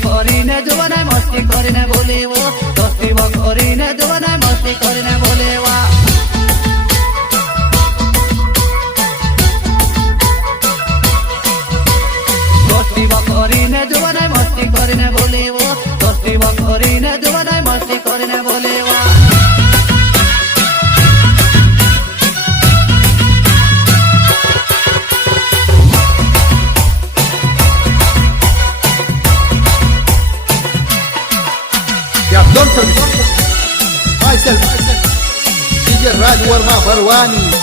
કરીને જોવાના મસ્તી કરીને બોલેવો દોસ્તી કરીને જોવાના મસ્તી કરીને બોલેવા દોસ્તી કરીને જોવાના મસ્તી કરીને બોલેવો દોસ્તી કરીને જોવાના મસ્તી કરીને બોલેવા Don't forget myself, DJ Raj Verma Barwani.